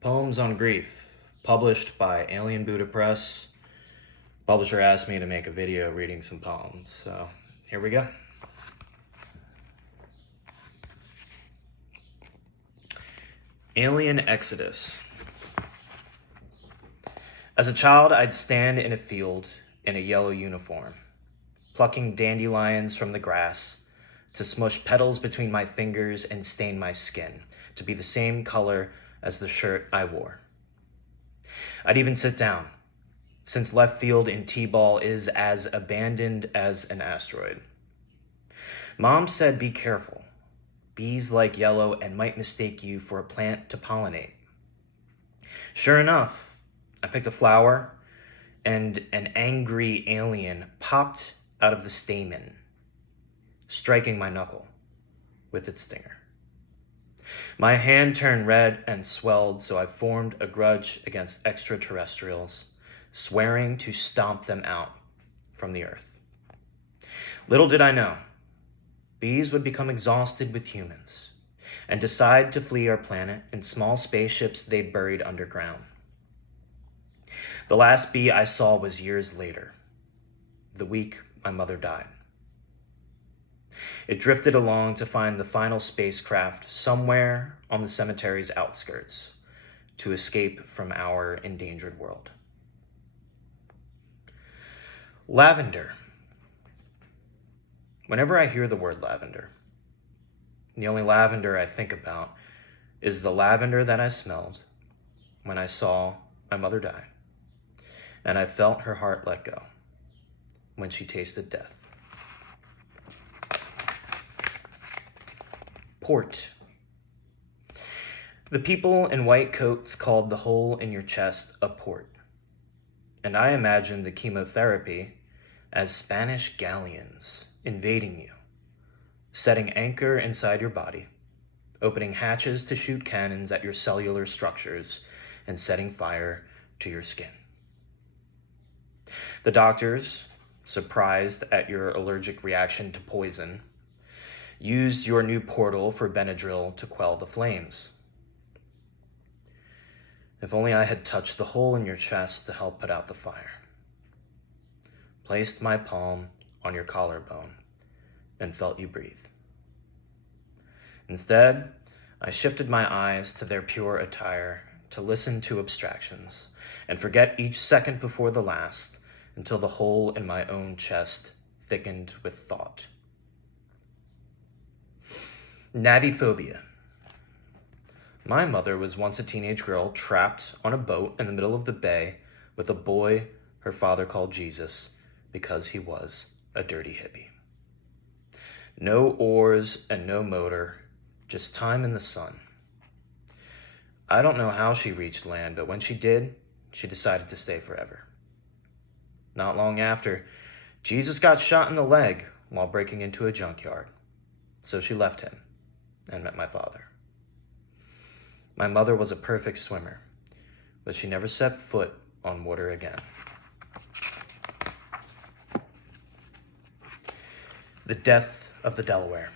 Poems on Grief, published by Alien Buddha Press. Publisher asked me to make a video reading some poems, so here we go. Alien Exodus. As a child, I'd stand in a field in a yellow uniform, plucking dandelions from the grass to smush petals between my fingers and stain my skin to be the same color as the shirt I wore. I'd even sit down, since left field in T-ball is as abandoned as an asteroid. Mom said, be careful. Bees like yellow and might mistake you for a plant to pollinate. Sure enough, I picked a flower and an angry alien popped out of the stamen, striking my knuckle with its stinger. My hand turned red and swelled, so I formed a grudge against extraterrestrials, swearing to stomp them out from the earth. Little did I know, bees would become exhausted with humans and decide to flee our planet in small spaceships they buried underground. The last bee I saw was years later, the week my mother died. It drifted along to find the final spacecraft somewhere on the cemetery's outskirts to escape from our endangered world. Lavender. Whenever I hear the word lavender, the only lavender I think about is the lavender that I smelled when I saw my mother die, and I felt her heart let go when she tasted death. Port. The people in white coats called the hole in your chest a port, and I imagined the chemotherapy as Spanish galleons invading you, setting anchor inside your body, opening hatches to shoot cannons at your cellular structures, and setting fire to your skin. The doctors, surprised at your allergic reaction to poison, used your new portal for Benadryl to quell the flames. If only I had touched the hole in your chest to help put out the fire, placed my palm on your collarbone, and felt you breathe. Instead, I shifted my eyes to their pure attire to listen to abstractions and forget each second before the last until the hole in my own chest thickened with thought. Naviphobia. My mother was once a teenage girl trapped on a boat in the middle of the bay with a boy her father called Jesus because he was a dirty hippie. No oars and no motor, just time in the sun. I don't know how she reached land, but when she did, she decided to stay forever. Not long after, Jesus got shot in the leg while breaking into a junkyard, so she left him and met my father. My mother was a perfect swimmer, but she never set foot on water again. The death of the Delaware.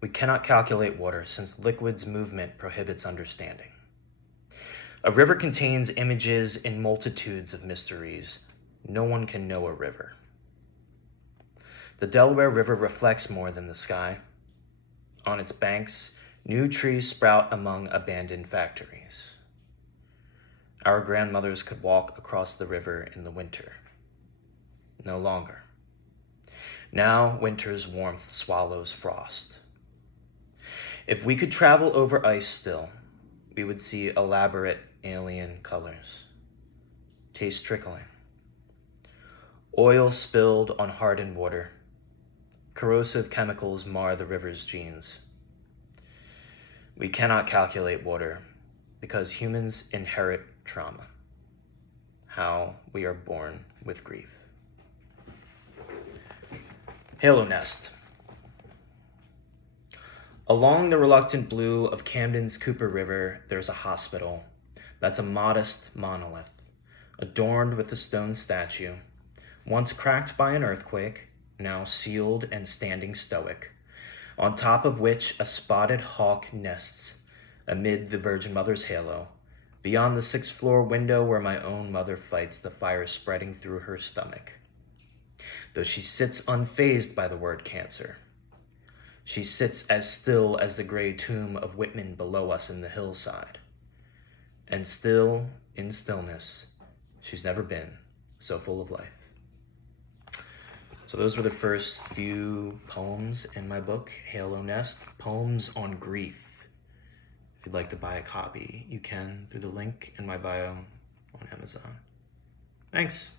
We cannot calculate water since liquid's movement prohibits understanding. A river contains images in multitudes of mysteries. No one can know a river. The Delaware River reflects more than the sky. On its banks, new trees sprout among abandoned factories. Our grandmothers could walk across the river in the winter. No longer. Now winter's warmth swallows frost. If we could travel over ice still, we would see elaborate alien colors. Taste trickling. Oil spilled on hardened water. Corrosive chemicals mar the river's genes. We cannot calculate water because humans inherit trauma. How we are born with grief. Halo Nest. Along the reluctant blue of Camden's Cooper River, there's a hospital that's a modest monolith, adorned with a stone statue, once cracked by an earthquake, now sealed and standing stoic, on top of which a spotted hawk nests amid the Virgin Mother's halo, beyond the sixth-floor window where my own mother fights the fire spreading through her stomach. Though she sits unfazed by the word cancer. She sits as still as the gray tomb of Whitman below us in the hillside. And still, in stillness, she's never been so full of life. So those were the first few poems in my book, Halo Nest, Poems on Grief. If you'd like to buy a copy, you can through the link in my bio on Amazon. Thanks.